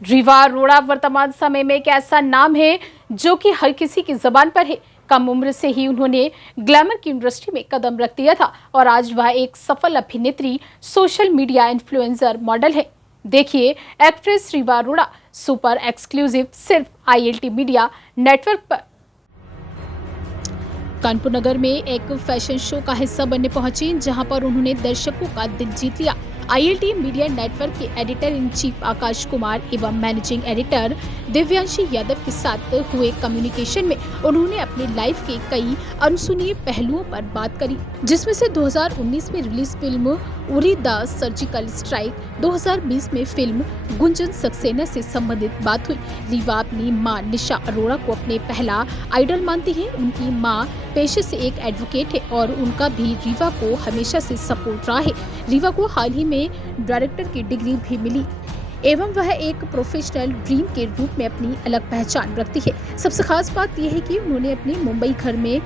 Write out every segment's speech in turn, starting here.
रीवा अरोड़ा वर्तमान समय में एक ऐसा नाम है जो कि हर किसी की जबान पर है। कम उम्र से ही उन्होंने ग्लैमर की इंडस्ट्री में कदम रख दिया था और आज वह एक सफल अभिनेत्री, सोशल मीडिया इन्फ्लुएंसर, मॉडल है। देखिए actress Rewa Arora super exclusive सिर्फ ILT मीडिया नेटवर्क पर। कानपुर नगर में एक फैशन शो का हिस्सा बनने पहुंची, जहां पर उन्होंने दर्शकों का दिल जीत लिया। ILT मीडिया नेटवर्क के editor in chief Akash Kumar एवं मैनेजिंग एडिटर दिव्यांशी यादव के साथ हुए कम्युनिकेशन में उन्होंने अपनी लाइफ के कई अनसुनी पहलुओं पर बात करी, जिसमें से 2019 में release film Uri the surgical strike, 2020 में फिल्म गुंजन सक्सेना से संबंधित बात हुई। रीवा अपनी मां निशा अरोड़ा को अपने पहला आइडल मानती है। उनकी मां पेशे से एक एडवोकेट है और उनका भी रीवा को हमेशा से सपोर्ट रहा है। रीवा को हाल ही में डायरेक्टर की डिग्री भी मिली एवं वह एक प्रोफेशनल ड्रीम के रूप में अपनी अलग पहचान रखती है। सबसे खास बात यह है कि उन्होंने अपने मुंबई घर में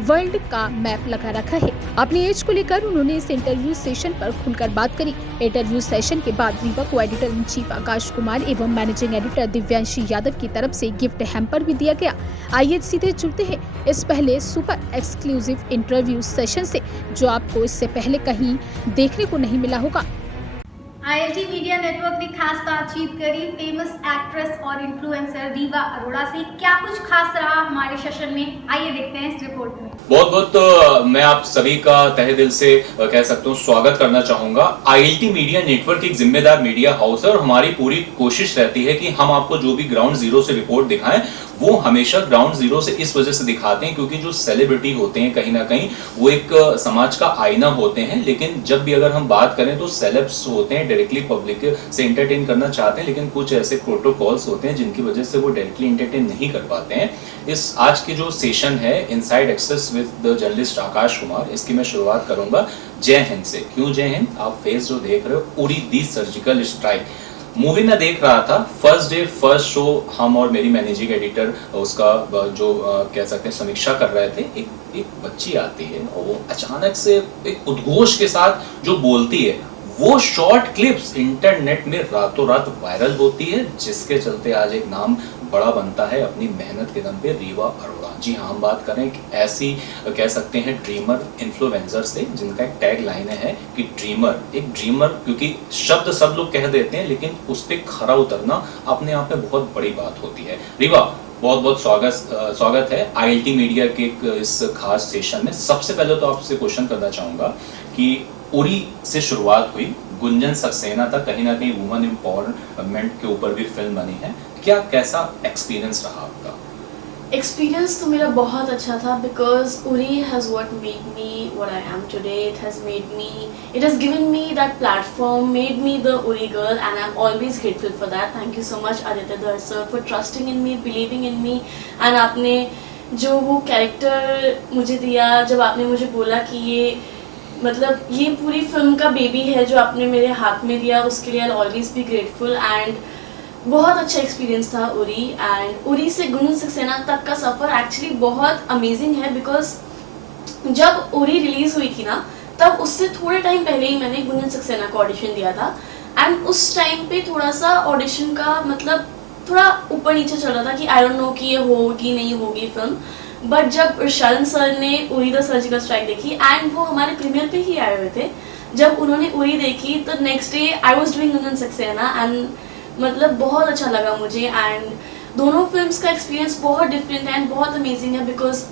वर्ल्ड का मैप लगा रखा है। अपनी एज को लेकर उन्होंने इस इंटरव्यू सेशन पर खुलकर बात करी। इंटरव्यू सेशन के बाद रीवा को editor in chief Akash Kumar एवं मैनेजिंग एडिटर दिव्यांशी यादव की तरफ से गिफ्ट हैम्पर भी दिया गया। आइए सीधे जुड़ते हैं इस पहले सुपर एक्सक्लूसिव इंटरव्यू सेशन से, जो आपको इससे पहले कहीं देखने को नहीं मिला होगा। ILT मीडिया नेटवर्क ने खास बातचीत करी फेमस एक्ट्रेस और इन्फ्लुएंसर रीवा अरोड़ा से। क्या कुछ खास रहा हमारे सेशन में, आइए देखते हैं इस रिपोर्ट में। बहुत बहुत मैं आप सभी का तहे दिल से कह सकता हूँ स्वागत करना चाहूंगा। ILT मीडिया नेटवर्क एक जिम्मेदार मीडिया हाउस है और हमारी पूरी कोशिश रहती है कि हम आपको जो भी ग्राउंड जीरो से रिपोर्ट दिखाएं वो हमेशा ग्राउंड जीरो से इस वजह से दिखाते हैं क्योंकि जो सेलिब्रिटी होते हैं कहीं ना कहीं वो एक समाज का आईना होते हैं। लेकिन जब भी अगर हम बात करें तो सेलेब्स होते हैं डायरेक्टली पब्लिक से एंटरटेन करना चाहते हैं, लेकिन कुछ ऐसे प्रोटोकॉल्स होते हैं जिनकी वजह से वो डायरेक्टली एंटरटेन नहीं कर पाते हैं। इस आज की जो सेशन है inside access with the journalist Aakash Kumar, इसकी मैं शुरुआत करूंगा जय हिंद से। क्यों जय हिंद? आप फेस जो देख रहे हो उरी दी सर्जिकल स्ट्राइक मूवी में देख रहा था। फर्स्ट डे फर्स्ट शो हम और मेरी मैनेजिंग एडिटर उसका जो कह सकते हैं समीक्षा कर रहे थे। एक बच्ची आती है और वो अचानक से एक उद्घोष के साथ जो बोलती है, वो शॉर्ट क्लिप्स इंटरनेट में रातों रात वायरल होती है, जिसके चलते आज एक नाम बड़ा बनता है अपनी मेहनत के दम पे रीवा अरोड़ा। जी हाँ, हम बात करें कि ऐसी कह सकते हैं ड्रीमर इन्फ्लुएंसर से जिनका एक टैग लाइन है कि ड्रीमर, एक ड्रीमर, क्योंकि शब्द सब लोग कह देते हैं लेकिन उस पर खरा उतरना अपने आप में बहुत बड़ी बात होती है। रीवा, बहुत बहुत स्वागत है ILT मीडिया के इस खास सेशन में। सबसे पहले तो आपसे क्वेश्चन करना चाहूंगा कि उरी से शुरुआत हुई, गुंजन सक्सेना तक कहीं ना कहीं वुमेन एम्पावरमेंट के ऊपर भी फिल्म बनी है। क्या कैसा एक्सपीरियंस रहा आपका? एक्सपीरियंस तो मेरा बहुत अच्छा था because Uri has what made me what I am today. It has given me that platform, made me the Uri girl, and I am always grateful for that. Thank you so much Aditya Dhar sir for trusting in me, believing in me. And आपने जो वो character मुझे दिया, जब आपने मुझे बोला कि ये मतलब ये पूरी फिल्म का बेबी है जो आपने मेरे हाथ में दिया, उसके लिए I always be grateful. And बहुत अच्छा एक्सपीरियंस था उरी। एंड उरी से गुंजन सक्सेना तक का सफ़र एक्चुअली बहुत अमेजिंग है बिकॉज जब उरी रिलीज हुई थी ना, तब उससे थोड़े टाइम पहले ही मैंने गुंजन सक्सेना को ऑडिशन दिया था। एंड उस टाइम पे थोड़ा सा ऑडिशन का मतलब थोड़ा ऊपर नीचे चल रहा था कि आई डोंट नो कि ये होगी नहीं होगी फिल्म। बट जब इरशाद सर ने उरी द सर्जिकल स्ट्राइक देखी, एंड वो हमारे प्रीमियर पे ही आए हुए थे, जब उन्होंने उरी देखी तो next day I was doing Gunjan Saxena and मतलब बहुत अच्छा लगा मुझे। एंड दोनों फिल्म्स का एक्सपीरियंस बहुत डिफरेंट एंड बहुत अमेजिंग है because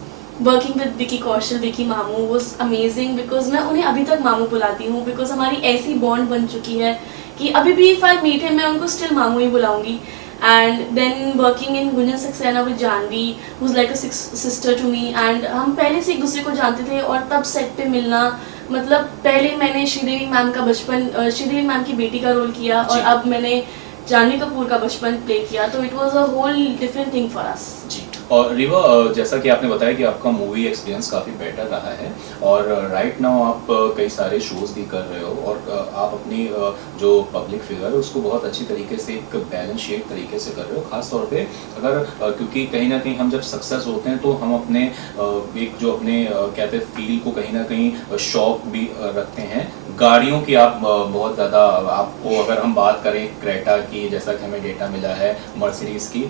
working with Vicky Kaushal, Vicky मामू वाज अमेजिंग बिकॉज मैं उन्हें अभी तक मामू बुलाती हूँ बिकॉज हमारी ऐसी बॉन्ड बन चुकी है कि अभी भी इफ आई मीट हिम मैं उनको स्टिल मामू ही बुलाऊंगी। And then working in Gunjan Saxena with Janhvi whose like a sister to me, and हम पहले से एक दूसरे को जानते थे और तब सेट पे मिलना, मतलब पहले मैंने श्रीदेवी मैम का बचपन, श्रीदेवी मैम की बेटी का रोल किया और अब मैंने जानवी कपूर का बचपन प्ले किया, तो it was a whole different thing for us. जी और रीवा, जैसा कि आपने बताया कि आपका मूवी एक्सपीरियंस काफ़ी बेटर रहा है और राइट नाउ आप कई सारे शोज़ भी कर रहे हो और आप अपनी जो पब्लिक फिगर है उसको बहुत अच्छी तरीके से एक बैलेंस शेड तरीके से कर रहे हो। ख़ास तौर पे अगर क्योंकि कहीं ना कहीं हम जब सक्सेस होते हैं तो हम अपने एक जो अपने कहते हैं फील को कहीं ना कहीं शौक भी रखते हैं। गाड़ियों की आप बहुत ज़्यादा, आपको अगर हम बात करें क्रेटा की, जैसा कि हमें डेटा मिला है, मर्सिडीज़ की,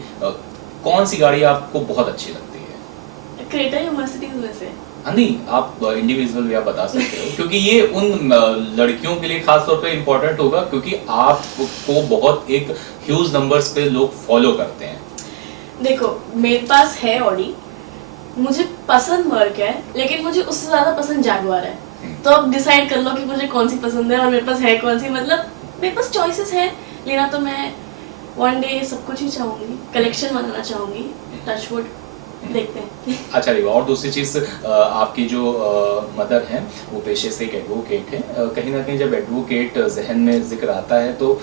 कौन सी गाड़ी आपको बहुत अच्छी लगती है? क्रेटा या मर्सिडीज में से? हाँ नहीं, आप इंडिविजुअल भी आप बता सकते हो क्योंकि ये उन लड़कियों के लिए खास तौर पे इम्पोर्टेंट होगा क्योंकि आपको बहुत एक ह्यूज नंबर्स पे लोग फॉलो करते हैं। देखो, मेरे पास है ऑडी, मुझे पसंद मर्क है, लेकिन मुझे उससे ज्यादा पसंद जैगुआर है। तो अब डिसाइड कर लो कि मुझे कौन सी पसंद है और मेरे पास है कौन सी। मतलब मेरे पास चॉइसेस है, लेना तो मैं वन डे सब कुछ ही चाहूंगी, कलेक्शन बनाना चाहूंगी, टचवुड, देखते हैं। अच्छा रीवा, और दूसरी चीज़, आपकी जो मदर हैं वो पेशे से एक एडवोकेट है। कहीं ना कहीं जब एडवोकेट जहन में जिक्र आता है तो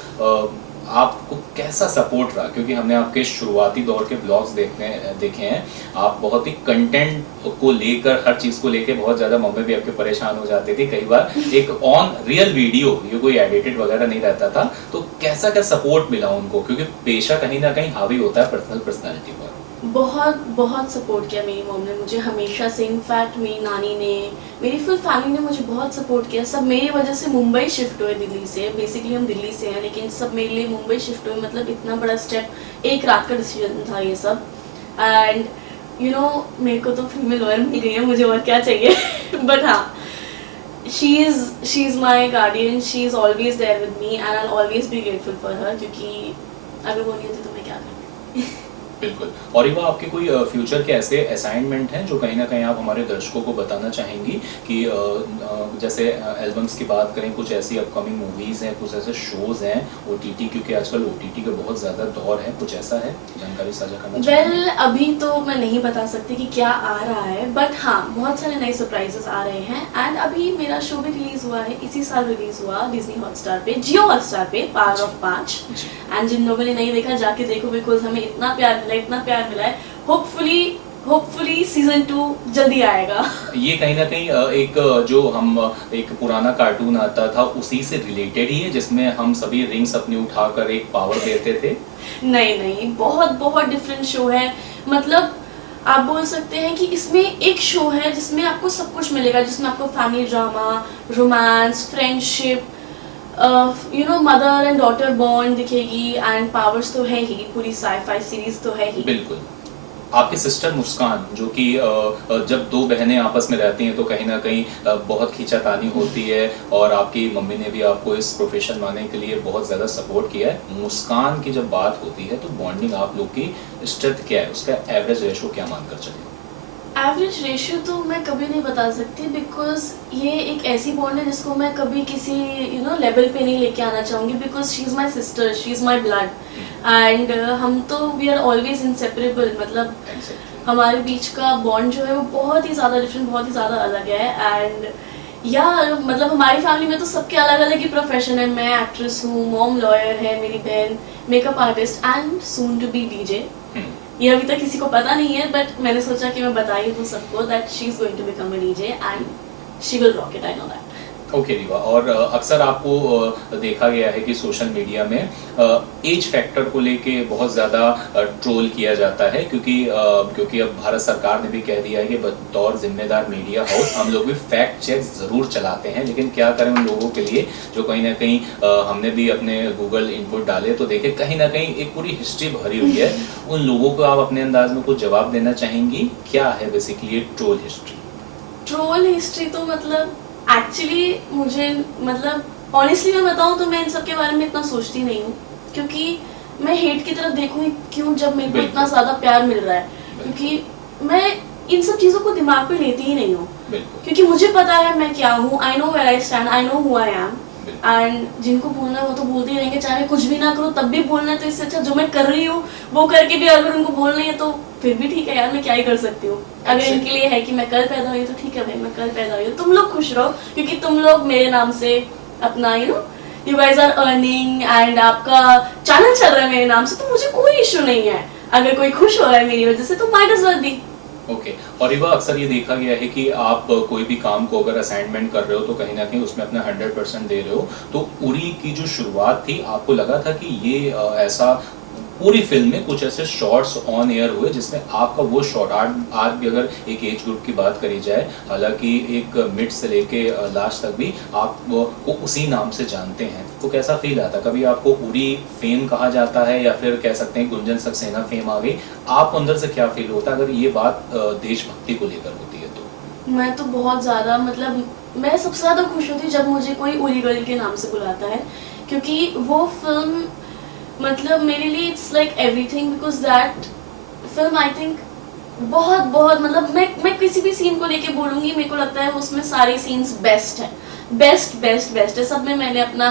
आपको कैसा सपोर्ट रहा? क्योंकि हमने आपके शुरुआती दौर के ब्लॉग्स देखे हैं, आप बहुत ही कंटेंट को लेकर, हर चीज़ को लेकर बहुत ज़्यादा, मम्मी भी आपके परेशान हो जाते थे कई बार। एक ऑन रियल वीडियो, ये कोई एडिटेड वगैरह नहीं रहता था, तो कैसा क्या सपोर्ट मिला उनको? क्योंकि पेशा कहीं ना कहीं हावी होता है पर्सनैलिटी पर। बहुत बहुत सपोर्ट किया मेरी मॉम ने मुझे हमेशा से। इनफैक्ट मेरी नानी ने, मेरी फुल फैमिली ने मुझे बहुत सपोर्ट किया। सब मेरी वजह से मुंबई शिफ्ट हुए दिल्ली से। बेसिकली हम दिल्ली से हैं, लेकिन सब मेरे लिए मुंबई शिफ्ट हुए। मतलब इतना बड़ा स्टेप, एक रात का डिसीजन था ये सब। एंड यू नो, मेरे को तो फीमेल लॉयर मिल गई है, मुझे और क्या चाहिए। बट हाँ, she is my guardian, she is always there with me and I'll always be grateful for her, क्योंकि अगर वो नहीं होती तो मैं क्या करती। बिल्कुल। और रीवा, आपके कोई फ्यूचर के ऐसे असाइनमेंट हैं जो कहीं ना कहीं आप हमारे दर्शकों को बताना चाहेंगी कि जैसे एल्बम्स की बात करें, कुछ ऐसी अपकमिंग मूवीज़ हैं, कुछ ऐसे शोज़ हैं, OTT, क्योंकि आजकल OTT का बहुत ज़्यादा दौर है, कुछ ऐसा है जानकारी साझा करना चाहेंगी? वेल, अभी तो मैं नहीं बता सकती कि क्या आ रहा है, बट हाँ, बहुत सारे नए सरप्राइजेस आ रहे हैं। एंड अभी मेरा शो भी रिलीज हुआ है, इसी साल रिलीज हुआ डिज्नी हॉटस्टार पे, जियो हॉटस्टार पे, पावर ऑफ 5। एंड जिन लोगों ने नहीं देखा जाके देखो, बिकॉज हमें इतना प्यार मिला है। होपफुली सीजन 2 जल्दी आएगा। ये कहीं ना कहीं एक जो हम एक पुराना कार्टून आता था उसी से रिलेटेड ही है, जिसमें हम सभी रिंग्स अपनी उठाकर एक पावर देते थे। नहीं, बहुत डिफरेंट शो है। मतलब आप बोल सकते हैं कि इसमें एक शो है जिसमें आपको सब कुछ मिलेगा, जिसमें आपको family drama, romance, friendship, you know, mother and daughter bond दिखेगी। एंड पावर्स तो है ही, पूरी साई-फाई सीरीज तो है ही। बिल्कुल। आपकी सिस्टर मुस्कान, जो कि जब दो बहनें आपस में रहती हैं तो कहीं ना कहीं बहुत खींचातानी होती है, और आपकी मम्मी ने भी आपको इस प्रोफेशन में आने के लिए बहुत ज़्यादा सपोर्ट किया है। मुस्कान की जब बात होती है तो बॉन्डिंग आप लोग की स्ट्रेंथ क्या है, उसका एवरेज रेशो क्या मानकर चले? एवरेज रेशियो तो मैं कभी नहीं बता सकती, बिकॉज ये एक ऐसी बॉन्ड है जिसको मैं कभी किसी लेवल पे नहीं लेके आना चाहूँगी, because she is my sister, she is my blood. And हम तो वी आर ऑलवेज इंसेपरेबल। मतलब हमारे बीच का बॉन्ड जो है वो बहुत ही ज़्यादा डिफरेंट, बहुत ही ज़्यादा अलग है। एंड यार, मतलब हमारी फैमिली में तो सबके अलग अलग ही प्रोफेशन है। मैं एक्ट्रेस हूँ, मॉम लॉयर है, मेरी बहन makeup artist and soon to be DJ. ये अभी तक किसी को पता नहीं है, बट मैंने सोचा कि मैं बताई दूँ सबको that she is going to become a DJ and she will rock it, I know that. Okay Riva, और अक्सर आपको देखा गया है कि सोशल मीडिया में एज फैक्टर को लेके बहुत ज़्यादा ट्रोल किया जाता है, क्योंकि अब भारत सरकार ने भी कह दिया है कि बतौर जिम्मेदार मीडिया हाउस हम लोग भी फैक्ट चेक ज़रूर चलाते हैं। लेकिन क्या करें उन लोगों के लिए जो कहीं ना कहीं हमने भी अपने गूगल इनपुट डाले तो देखे कहीं ना कहीं एक पूरी हिस्ट्री भरी हुई है। उन लोगों को आप अपने अंदाज में कुछ जवाब देना चाहेंगी? क्या है basically troll history? Troll history तो मतलब एक्चुअली मुझे, मतलब ऑनेस्टली मैं बताऊं तो मैं इन सब के बारे में इतना सोचती नहीं हूँ, क्योंकि मैं हेट की तरफ देखूँ क्यों जब मेरे को इतना ज़्यादा प्यार मिल रहा है। क्योंकि मैं इन सब चीज़ों को दिमाग पे लेती ही नहीं हूँ, क्योंकि मुझे पता है मैं क्या हूँ। I know where I stand, I know who I am. And जिनको बोलना है वो तो बोलते ही रहेंगे, चाहे मैं कुछ भी ना करूँ तब भी बोलना है। तो इससे अच्छा जो मैं कर रही हूँ वो करके भी अगर उनको बोलना है तो फिर भी ठीक है यार, मैं क्या ही कर सकती हूँ। अगर इनके लिए है कि मैं कल पैदा हुई तो ठीक है भाई, मैं कल पैदा हुई हूँ, तुम लोग खुश रहो, क्योंकि तुम लोग मेरे नाम से अपना you guys are earning and आपका चैनल चल रहा है मेरे नाम से, तो मुझे कोई इशू नहीं है। अगर कोई खुश हो रहा है मेरी वजह से तो might as well be. Okay और रिवा अक्सर ये देखा गया है कि आप कोई भी काम को अगर असाइनमेंट कर रहे हो तो कहीं ना कहीं उसमें अपना 100% दे रहे हो। तो उरी की जो शुरुआत थी आपको लगा था कि ये ऐसा पूरी फिल्म में कुछ ऐसे शॉट्स ऑन एयर हुए जिसमें आपका वो शॉट आज भी अगर एक एज ग्रुप की बात करी जाए, हालांकि एक मिड से लेके लास्ट तक भी आप को उसी नाम से जानते हैं, तो कैसा फील आता? कभी आपको उरी फेम कहा जाता है या फिर कह सकते हैं गुंजन सक्सेना फेम आ गई, आपको अंदर से क्या फील होता है अगर ये बात देशभक्ति को लेकर होती है? तो मैं तो बहुत ज़्यादा मतलब मैं सबसे ज़्यादा खुश होती जब मुझे कोई उरी गर्ल के नाम से बुलाता है, क्योंकि वो फिल्म मतलब मेरे लिए it's like everything, because that film I think बहुत बहुत मतलब मैं किसी भी सीन को लेके बोलूँगी, मेरे को लगता है उसमें सारे सीन्स बेस्ट है, बेस्ट बेस्ट बेस्ट है। सब में मैंने अपना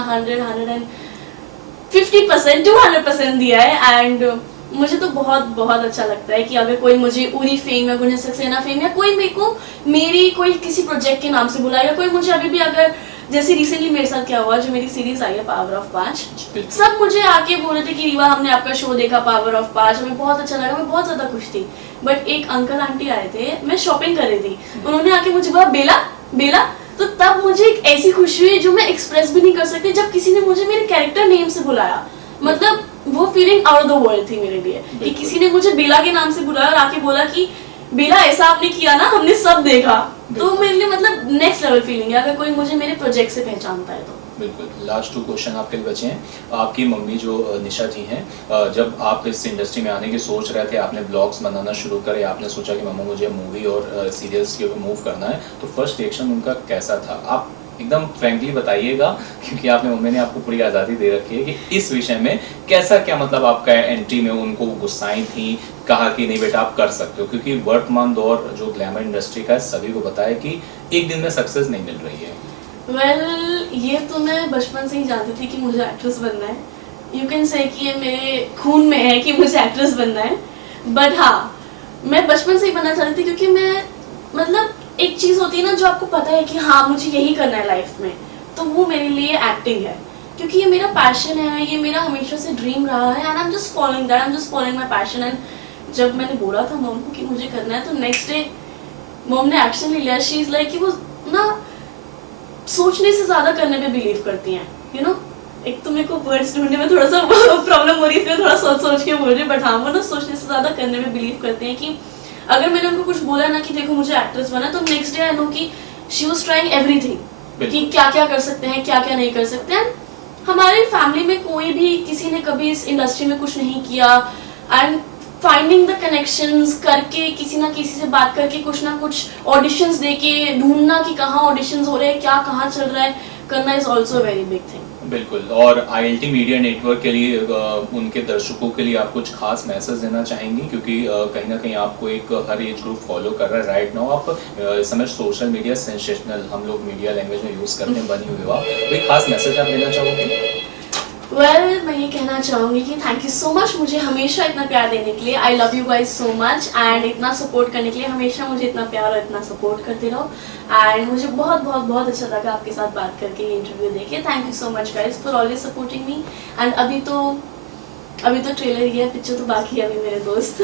150% 200% दिया है एंड मुझे तो बहुत बहुत अच्छा लगता है कि अगर कोई मुझे उरी फेम या गुंजन सक्सेना फेम या कोई मेरे को मेरी कोई किसी प्रोजेक्ट के नाम से बुलाएगा, कोई मुझे अभी भी अगर जैसे रिसेंटली मेरे साथ क्या हुआ, जो मेरी सीरीज आई है पावर ऑफ 5, सब मुझे आके बोल रहे थे कि रीवा हमने आपका शो देखा पावर ऑफ 5, हमें बहुत अच्छा लगा, मैं बहुत ज्यादा खुश थी। बट एक अंकल आंटी आए थे, मैं शॉपिंग कर रही थी, उन्होंने आके मुझे बोला बेला बेला, तो तब मुझे एक ऐसी खुशी हुई जो मैं एक्सप्रेस भी नहीं कर सकती जब किसी ने मुझे मेरे कैरेक्टर नेम से बुलाया। मतलब वो feeling out of the world थी मेरे लिए कि किसी ने मुझे बेला के नाम से बुलाया और आके बोला कि बेला ऐसा आपने किया ना, हमने सब देखा। तो मेरे लिए मतलब नेक्स्ट लेवल फीलिंग है अगर कोई मुझे मेरे प्रोजेक्ट से पहचानता है तो। बिल्कुल। लास्ट 2 क्वेश्चन आपके लिए बचे हैं। आपकी मम्मी जो निशा जी हैं, जब आप इस इंडस्ट्री में आने की सोच रहे थे, आपने ब्लॉग्स बनाना शुरू करे, आपने सोचा कि मम्मा मुझे मूवी और सीरियल्स के मूव करना है, तो फर्स्ट रिएक्शन उनका कैसा था? आप एकदम फ्रैंकली बताइएगा, क्योंकि आपने मम्मी ने आपको पूरी आज़ादी दे रखी है कि इस विषय में कैसा क्या मतलब आपका एंट्री में उनको गुस्साई थी, कहा कि नहीं बेटा आप कर सकते हो? क्योंकि वर्तमान दौर जो ग्लैमर इंडस्ट्री का है सभी को पता है कि एक दिन में सक्सेस नहीं मिल रही है। ये तो मैं बचपन से ही जानती थी कि मुझे एक्ट्रेस बनना है। यू कैन से कि ये मेरे खून में है कि मुझे एक्ट्रेस बनना है। बट हाँ, मैं बचपन से ही बनना चाहती थी क्योंकि मैं मतलब एक चीज़ होती है ना जो आपको पता है कि हाँ मुझे यही करना है लाइफ में, तो वो मेरे लिए एक्टिंग है, क्योंकि ये मेरा पैशन है, ये मेरा हमेशा से ड्रीम रहा है and I am just following that, I am just following my passion. And जब मैंने बोला था मॉम को कि मुझे करना है, तो नेक्स्ट डे मॉम ने एक्शन ले लिया। शी इज़ लाइक कि वो ना सोचने से ज़्यादा करने पे बिलीव करती हैं, यू नो। एक तो मेरे को वर्ड्स ढूंढने में थोड़ा सा प्रॉब्लम हो रही है, थोड़ा सोच के बोल रही है, बट हाँ वो ना सोचने से ज़्यादा करने में बिलीव करते हैं कि अगर मैंने उनको कुछ बोला ना कि देखो मुझे एक्ट्रेस बना, तो नेक्स्ट डे आई नो कि शी वाज ट्राइंग एवरीथिंग कि क्या क्या कर सकते हैं, क्या क्या नहीं कर सकते हैं। हमारी फैमिली में कोई भी किसी ने कभी इस इंडस्ट्री में कुछ नहीं किया एंड फाइंडिंग द कनेक्शंस करके किसी ना किसी से बात करके कुछ ना कुछ ऑडिशंस देके ढूंढना कि कहाँ ऑडिशंस हो रहे हैं, क्या कहाँ चल रहा है, करना is also a very big thing. बिल्कुल। और ILT मीडिया नेटवर्क के लिए उनके दर्शकों के लिए आप कुछ खास मैसेज देना चाहेंगी, क्योंकि कहीं ना कहीं आपको एक हर एज ग्रुप फॉलो कर रहा है राइट नाउ। आप इस समय सोशल मीडिया सेंसेशनल, हम लोग मीडिया लैंग्वेज में यूज़ करते हैं, बनी हुई हो आप, कोई खास मैसेज आप देना चाहोगे? मैं ये कहना चाहूँगी कि थैंक यू सो मच मुझे हमेशा इतना प्यार देने के लिए। I love you guys so much and इतना सपोर्ट करने के लिए, हमेशा मुझे इतना प्यार और इतना सपोर्ट करते रहो। एंड मुझे बहुत बहुत बहुत अच्छा लगा आपके साथ बात करके, ये इंटरव्यू देके। Thank you so much guys for always supporting me. And अभी तो ट्रेलर ही है, पिक्चर तो बाकी है अभी मेरे दोस्त।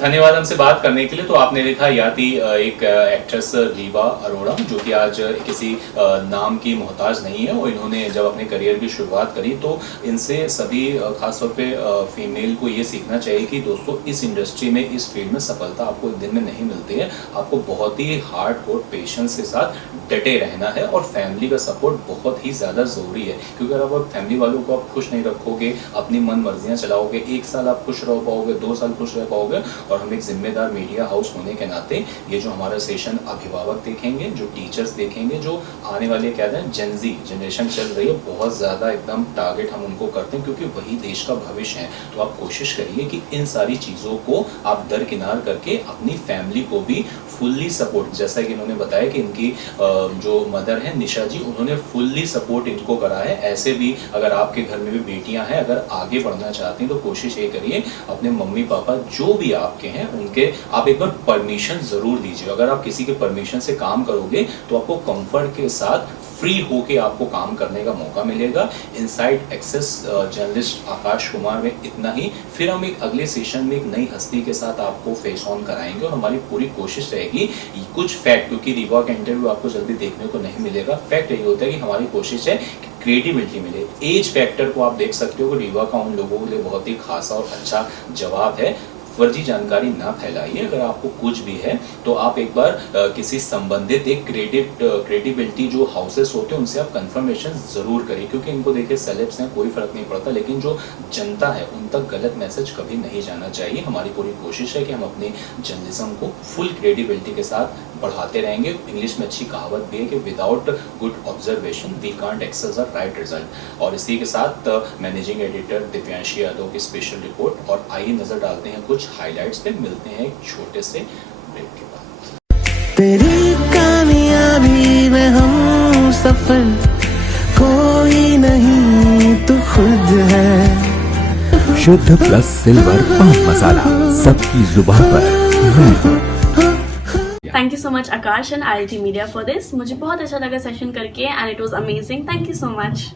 धन्यवाद हमसे बात करने के लिए। तो आपने देखा याति एक एक्ट्रेस रीवा अरोड़ा, जो कि आज किसी नाम की मोहताज नहीं है, और इन्होंने जब अपने करियर की शुरुआत करी तो इनसे सभी खासतौर पे फीमेल को ये सीखना चाहिए कि दोस्तों इस इंडस्ट्री में, इस फील्ड में सफलता आपको एक दिन में नहीं मिलती है। आपको बहुत ही हार्ड कोर पेशेंस के साथ डटे रहना है और फैमिली का सपोर्ट बहुत ही ज़्यादा ज़रूरी है, क्योंकि अगर आप फैमिली वालों को आप खुश नहीं रखोगे, अपनी मन मर्जियाँ चलाओगे, 1 साल आप खुश रह पाओगे, 2 साल खुश रह पाओगे। और हम एक जिम्मेदार मीडिया हाउस होने के नाते ये जो हमारा सेशन अभिभावक देखेंगे, जो टीचर्स देखेंगे, जो आने वाले क्या हैं जेनजी जनरेशन चल रही है, बहुत ज़्यादा एकदम टारगेट हम उनको करते हैं, क्योंकि वही देश का भविष्य है। तो आप कोशिश करिए कि इन सारी चीज़ों को आप दरकिनार करके अपनी फैमिली को भी फुल्ली सपोर्ट, जैसा कि इन्होंने बताया कि इनकी जो मदर हैं निशा जी, उन्होंने फुल्ली सपोर्ट इनको करा है। ऐसे भी अगर आपके घर में भी बेटियां हैं, अगर आगे बढ़ना देना चाहती हैं तो कोशिश ये करिए अपने मम्मी पापा जो भी आपके हैं उनके आप एक बार परमिशन जरूर दीजिए। अगर आप किसी के परमिशन से काम करोगे तो आपको कंफर्ट के साथ फ्री होके आपको काम करने का मौका मिलेगा। Inside access journalist Aakash Kumar में इतना ही। फिर हम एक अगले सेशन में एक नई हस्ती के साथ आपको फेस ऑन कराएंगे और हमारी पूरी कोशिश रहेगी कुछ फैक्ट, क्योंकि रीवा का इंटरव्यू आपको जल्दी देखने को नहीं मिलेगा। फैक्ट यही होता है कि हमारी कोशिश है कि क्रिएटिविटी मिले। एज फैक्टर को आप देख सकते हो कि रीवा का उन लोगों के लिए बहुत ही खासा और अच्छा जवाब है। फर्जी जानकारी ना फैलाइए। अगर आपको कुछ भी है तो आप एक बार किसी संबंधित एक क्रेडिबिलिटी जो हाउसेस होते हैं उनसे आप कंफर्मेशन जरूर करिए, क्योंकि इनको देखिए सेलेब्स हैं कोई फर्क नहीं पड़ता, लेकिन जो जनता है उन तक गलत मैसेज कभी नहीं जाना चाहिए। हमारी पूरी कोशिश है कि हम अपनी जर्नलिज्म को फुल क्रेडिबिलिटी के साथ बढ़ाते रहेंगे। इंग्लिश में अच्छी कहावत भी है कि without good observation we can't access a right result. और इसी के साथ मैनेजिंग एडिटर दिव्यांशी यादव की स्पेशल रिपोर्ट। और आइए नजर डालते हैं कुछ हाइलाइट्स पे। मिलते हैं एक छोटे से ब्रेक के बाद। तेरी कामयाबी में हम सफर कोई नहीं तू खुद है। शुद्ध प्लस सिल्वर पान मसाला सबकी जुबान पर मैं हूं। Thank you so much Akash and ILT media for this. मुझे बहुत अच्छा लगा सेशन करके and it was amazing. Thank you so much.